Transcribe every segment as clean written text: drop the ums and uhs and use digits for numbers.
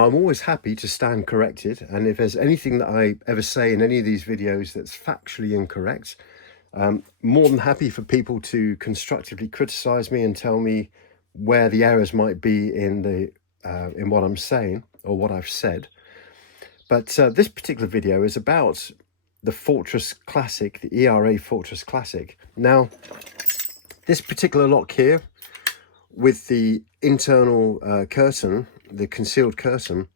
Now, I'm always happy to stand corrected, and if there's anything that I ever say in any of these videos that's factually incorrect, more than happy for people to constructively criticize me and tell me where the errors might be in what I'm saying or what I've said. But this particular video is about the Fortress Classic, the ERA Fortress Classic. Now, this particular lock here with the internal curtain, the concealed curtain,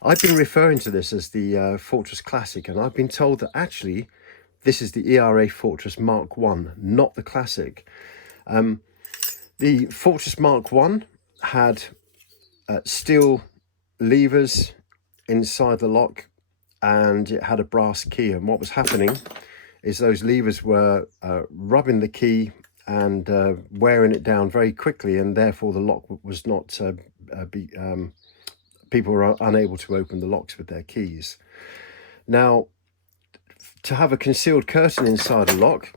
I've been referring to this as the Fortress Classic, and I've been told that actually this is the ERA Fortress Mark 1, not the Classic. The Fortress Mark 1 had steel levers inside the lock, and it had a brass key, and what was happening is those levers were rubbing the key and wearing it down very quickly, and therefore the lock was not people were unable to open the locks with their keys. Now, to have a concealed curtain inside a lock,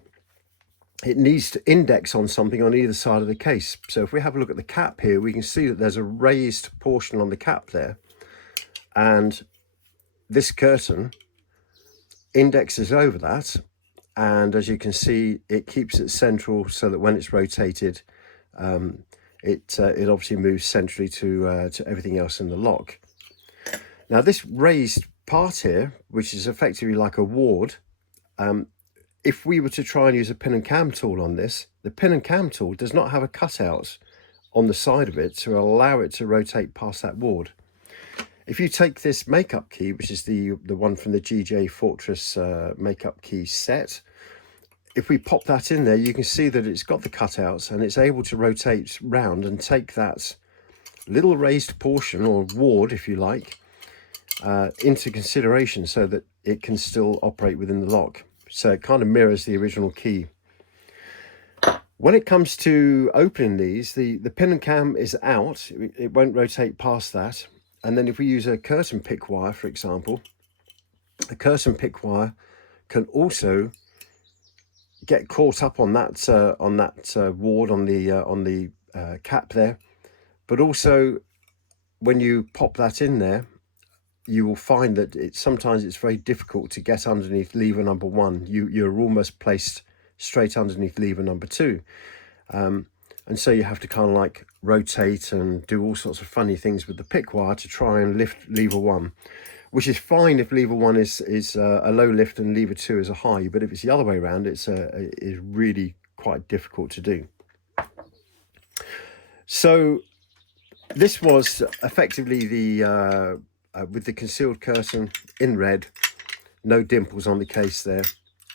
it needs to index on something on either side of the case. So if we have a look at the cap here, we can see that there's a raised portion on the cap there, and this curtain indexes over that, and as you can see, it keeps it central so that when it's rotated, it obviously moves centrally to everything else in the lock. Now, this raised part here, which is effectively like a ward, if we were to try and use a pin and cam tool on this, the pin and cam tool does not have a cutout on the side of it to allow it to rotate past that ward. If you take this makeup key, which is the one from the GJ Fortress makeup key set, if we pop that in there, you can see that it's got the cutouts and it's able to rotate round and take that little raised portion, or ward if you like, into consideration so that it can still operate within the lock. So it kind of mirrors the original key. When it comes to opening these, the pin and cam is out. It won't rotate past that. And then if we use a curtain pick wire, for example, a curtain pick wire can also get caught up on that ward on the cap there. But also, when you pop that in there, you will find that sometimes it's very difficult to get underneath lever number 1. You're almost placed straight underneath lever number 2. And so you have to kind of like rotate and do all sorts of funny things with the pick wire to try and lift lever 1, which is fine if lever 1 is a low lift and lever 2 is a high. But if it's the other way around, it's really quite difficult to do. So this was effectively the with the concealed curtain in red, no dimples on the case there.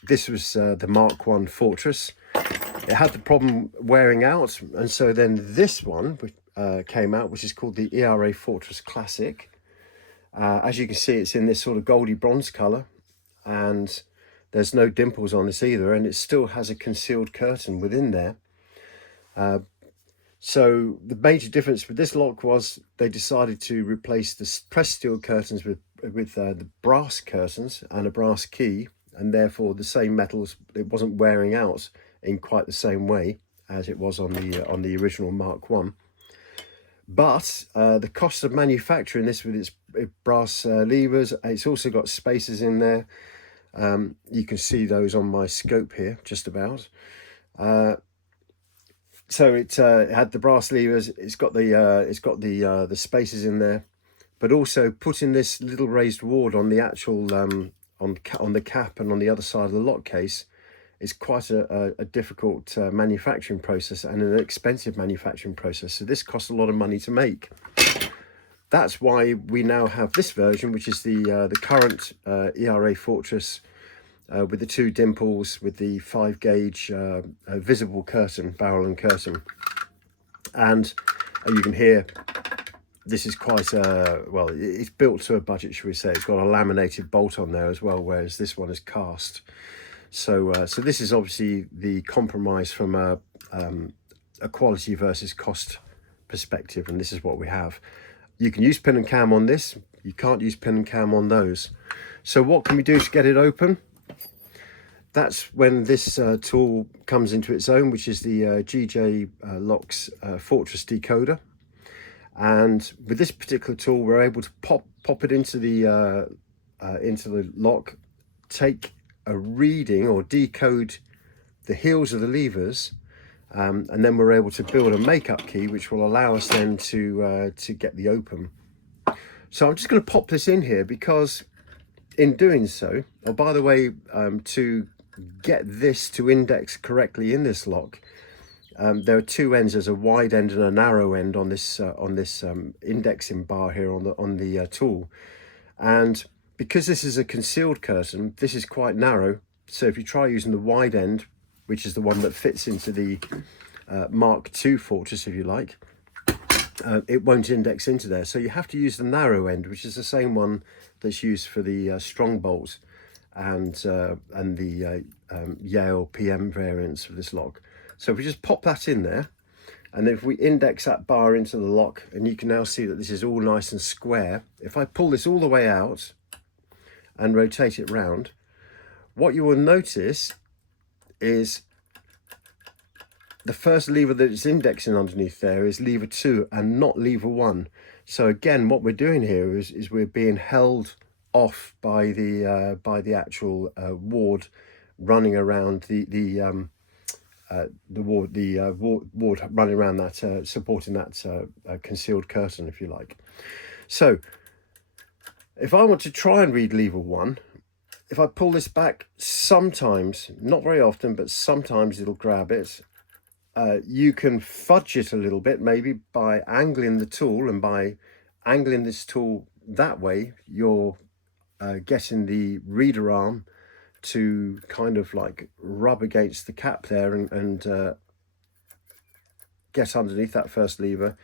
This was the Mark 1 Fortress. It had the problem wearing out, and so then this one came out, which is called the ERA Fortress Classic. As you can see, it's in this sort of goldy bronze color, and there's no dimples on this either, and it still has a concealed curtain within there. So the major difference with this lock was they decided to replace the pressed steel curtains with the brass curtains and a brass key, and therefore the same metals, it wasn't wearing out in quite the same way as it was on the original Mark 1. But the cost of manufacturing this with its brass levers, it's also got spaces in there. You can see those on my scope here, just about. So it had the brass levers. It's got the spaces in there, but also putting this little raised ward on the actual on the cap and on the other side of the lock case is quite a difficult manufacturing process and an expensive manufacturing process. So this costs a lot of money to make. That's why we now have this version, which is the current ERA Fortress with the 2 dimples, with the 5-gauge visible curtain, barrel and curtain. And you can hear this is quite well, it's built to a budget, should we say. It's got a laminated bolt on there as well, whereas this one is cast. So so this is obviously the compromise from a quality versus cost perspective, and this is what we have. You can use pin and cam on this, you can't use pin and cam on those. So what can we do to get it open? That's when this tool comes into its own, which is the GJ Locks Fortress Decoder. And with this particular tool, we're able to pop it into the lock, take a reading or decode the heels of the levers, and then we're able to build a makeup key, which will allow us then to get the open. So I'm just going to pop this in here because in doing so, oh, by the way, to get this to index correctly in this lock, there are two ends. There's a wide end and a narrow end on this indexing bar here on the tool, and because this is a concealed curtain, this is quite narrow. So if you try using the wide end, which is the one that fits into the Mark II fortress, if you like, it won't index into there. So you have to use the narrow end, which is the same one that's used for the strong bolt and the Yale PM variants of this lock. So if we just pop that in there, and then if we index that bar into the lock, and you can now see that this is all nice and square. If I pull this all the way out and rotate it round, what you will notice is the first lever that it's indexing underneath there is lever 2 and not lever 1. So again, what we're doing here is we're being held off by the actual ward running around the ward running around that supporting that concealed curtain, if you like. So if I want to try and read lever 1, if I pull this back, sometimes, not very often, but sometimes it'll grab it. You can fudge it a little bit, maybe by angling the tool, and by angling this tool that way, you're getting the reader arm to kind of like rub against the cap there and get underneath that first lever.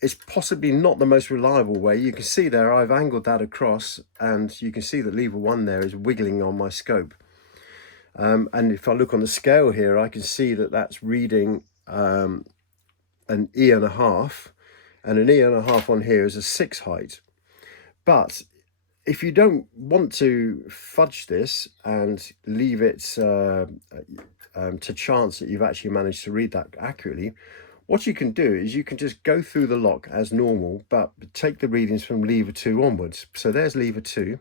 It's possibly not the most reliable way. You can see there I've angled that across, and you can see that lever 1 there is wiggling on my scope. And if I look on the scale here, I can see that that's reading an E1/2, and an E1/2 on here is a 6 height. But if you don't want to fudge this and leave it to chance that you've actually managed to read that accurately, what you can do is you can just go through the lock as normal, but take the readings from lever 2 onwards. So there's lever 2.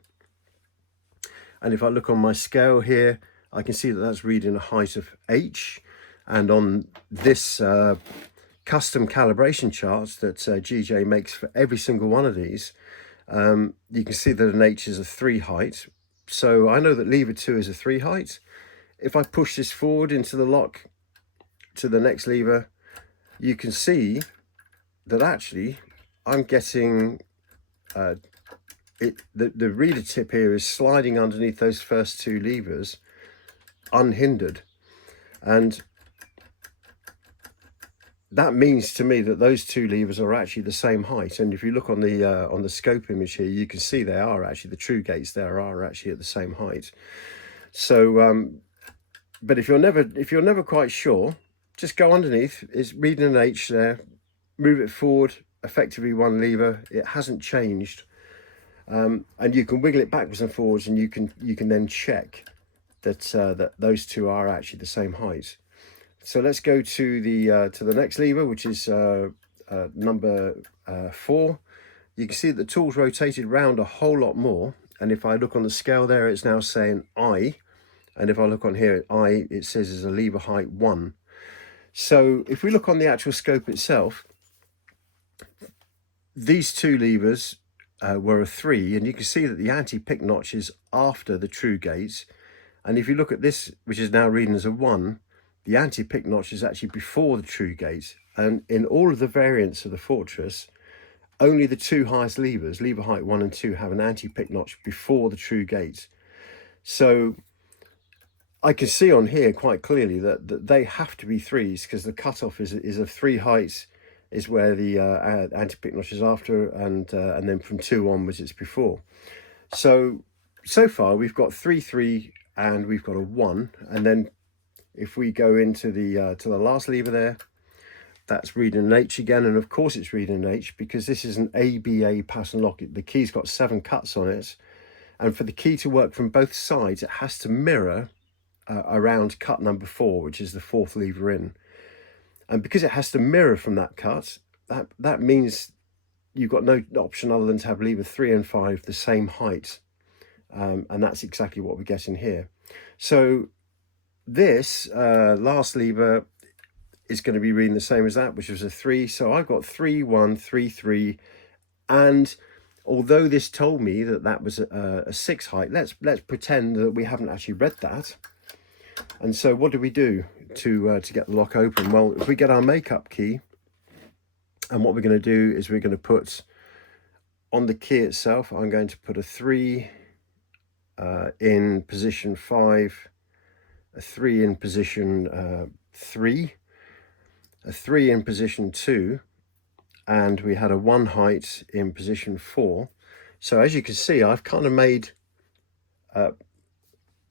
And if I look on my scale here, I can see that that's reading a height of H. And on this custom calibration charts that GJ makes for every single one of these, you can see that an H is a 3 height. So I know that lever 2 is a 3 height. If I push this forward into the lock to the next lever, you can see that actually I'm getting the reader tip here is sliding underneath those first 2 levers unhindered, and that means to me that those 2 levers are actually the same height. And if you look on the scope image here, you can see they are actually, the true gates there are actually at the same height. So but if you're never quite sure, just go underneath. It's reading an H there, move it forward, effectively 1 lever. It hasn't changed, and you can wiggle it backwards and forwards, and you can then check that that those 2 are actually the same height. So let's go to the next lever, which is number 4. You can see that the tool's rotated round a whole lot more, and if I look on the scale there, it's now saying I, and if I look on here, I, it says is a lever height 1. So if we look on the actual scope itself, these 2 levers were a 3, and you can see that the anti-pick notch is after the true gate. And if you look at this, which is now reading as a 1, the anti-pick notch is actually before the true gate. And in all of the variants of the Fortress, only the 2 highest levers, lever height 1 and 2, have an anti-pick notch before the true gate. So I can see on here quite clearly that they have to be 3s, because the cutoff is a 3 height is where the anti-pick notch is after, and then from 2 onwards it's before. So far we've got 3, 3, and we've got a 1, and then if we go into the to the last lever there, that's reading an H again, and of course it's reading an H because this is an ABA pattern lock. The key's got 7 cuts on it, and for the key to work from both sides, it has to mirror around cut number 4, which is the 4th lever in. And because it has to mirror from that cut, that means you've got no option other than to have lever 3 and 5 the same height, and that's exactly what we're getting here. So this last lever is going to be reading the same as that, which was a 3. So I've got 3 1 3 3, and although this told me that that was a 6 height, let's pretend that we haven't actually read that. And so what do we do to get the lock open? Well, if we get our makeup key, and what we're going to do is we're going to put on the key itself, I'm going to put a 3 in position 5, a 3 in position 3, a 3 in position 2, and we had a 1 height in position 4. So as you can see, I've kind of made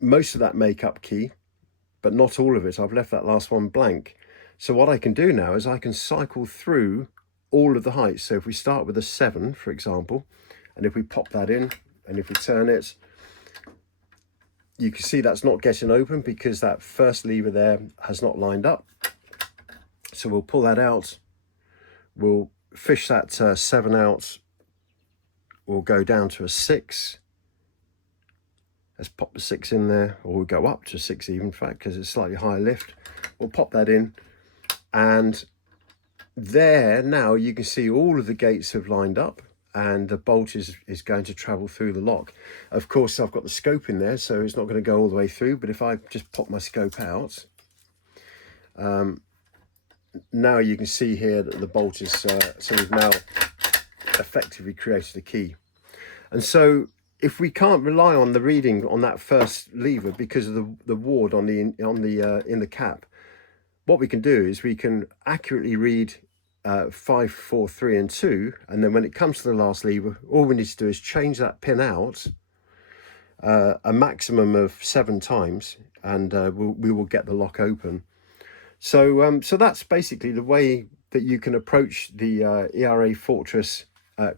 most of that makeup key, but not all of it. I've left that last one blank. So what I can do now is I can cycle through all of the heights. So if we start with a 7, for example, and if we pop that in, and if we turn it, you can see that's not getting open because that first lever there has not lined up. So we'll pull that out, we'll fish that 7 out, we'll go down to a 6. Let's pop the 6 in there, or we'll go up to 6 even, in fact, because it's slightly higher lift. We'll pop that in, and there now you can see all of the gates have lined up, and the bolt is going to travel through the lock. Of course, I've got the scope in there, so it's not going to go all the way through, but if I just pop my scope out, now you can see here that the bolt is, so we've now effectively created a key. And so if we can't rely on the reading on that first lever because of the ward on the in the cap, what we can do is we can accurately read 5 4 3 and 2, and then when it comes to the last lever, all we need to do is change that pin out a maximum of 7 times, and we will get the lock open. So so that's basically the way that you can approach the ERA Fortress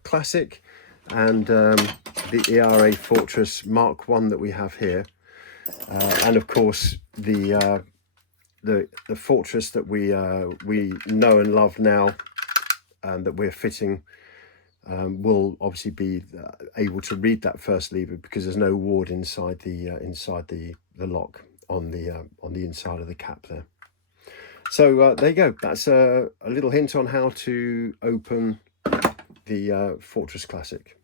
Classic and the ERA Fortress Mark 1 that we have here, and of course the Fortress that we know and love now, and that we're fitting, will obviously be able to read that first lever because there's no ward inside the lock on the inside of the cap there. So there you go. That's a little hint on how to open the Fortress Classic.